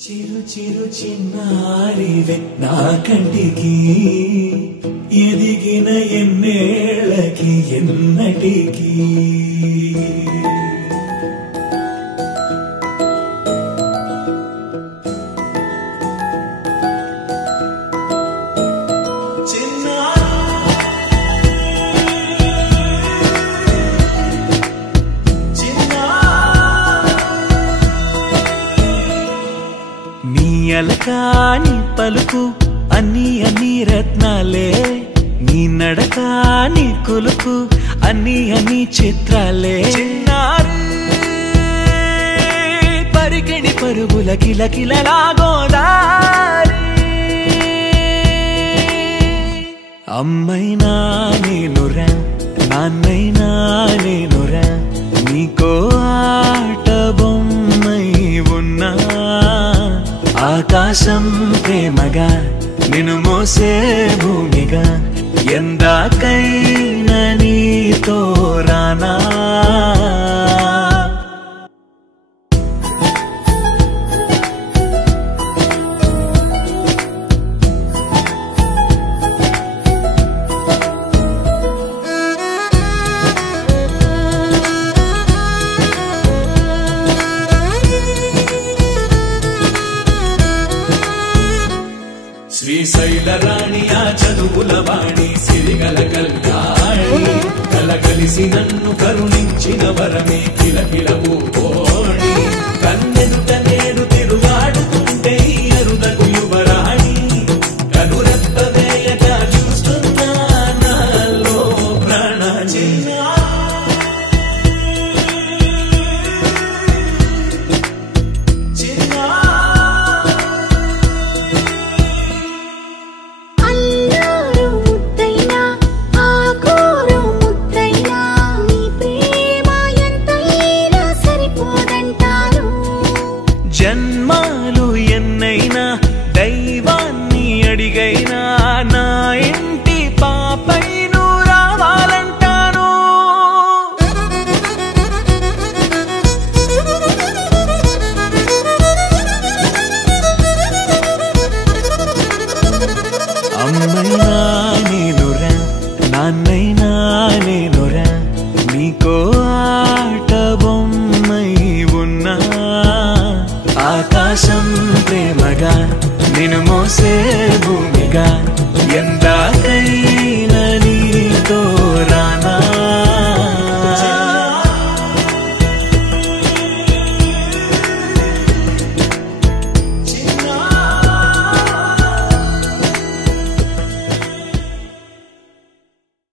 చిరు చిరు చిన్నారివే నా కంటికి ఎదిగిన ఎన్నేళ్ళకి ఎన్నటికి అలకాని పలుకు అన్ని అన్ని రత్నాలే నీ నడకాని కులుకు అన్ని అన్ని చిత్రాలే పరికిణి పరుగుల కిలకిలలా గోదారి అమ్మైనా నేనురా నాన్నైనా నేనురా నీకో ఆట బొమ్మై ఉన్నా ఆకాశం ప్రేమగా నిన్ను మోసే భూమిగా ఎందాకైనా నీతో రానా శ్రీశైల రాణి ఆ చదువుల వాణి సిరిగల కల్యాణి కలగలిసి నన్ను కరుణించిన వరమే కిలకిల పూకోణి కన్నెదుట నేడు తిరుగాడుతుంటే అరుదకు యువరాణి కనురెప్ప వేయక చూస్తున్నా నాలో ప్రాణ జన్మాలు ఎన్నైనా దైవాన్ని అడిగైనా నా ఇంటి పాపై నువ్వు రావాలంటాను అమ్మైనా నేనురా నాన్నైనా నేనురా నీకో ఆట బొమ్మై ఉన్నా ఆకాశం ప్రేమగా నిన్ను మోసే భూమిగా ఎంత